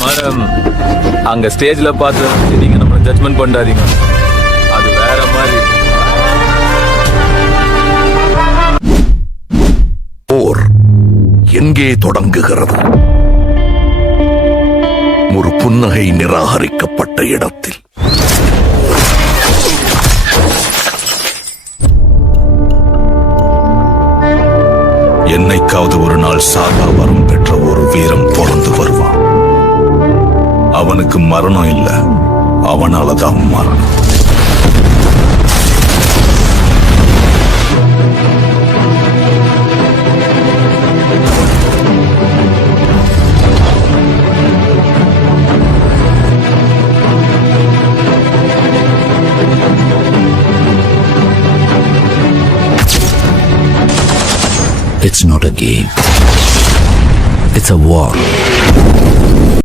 Madam அங்க ஸ்டேஜ்ல பார்த்து நீங்க நம்மளை ஜட்மெண்ட் பண்ணாதீங்க அது வேற மாதிரி. போர் எங்கே தொடங்குகிறது? ஒரு புன்னகை நிராகரிக்கப்பட்ட இடத்தில். என்னைக்காவது ஒரு நாள் சாகா வரும் பெற்ற ஒரு அவனுக்கு மரணம் இல்ல அவனாலதான் மரணம் It's not a game. It's a war.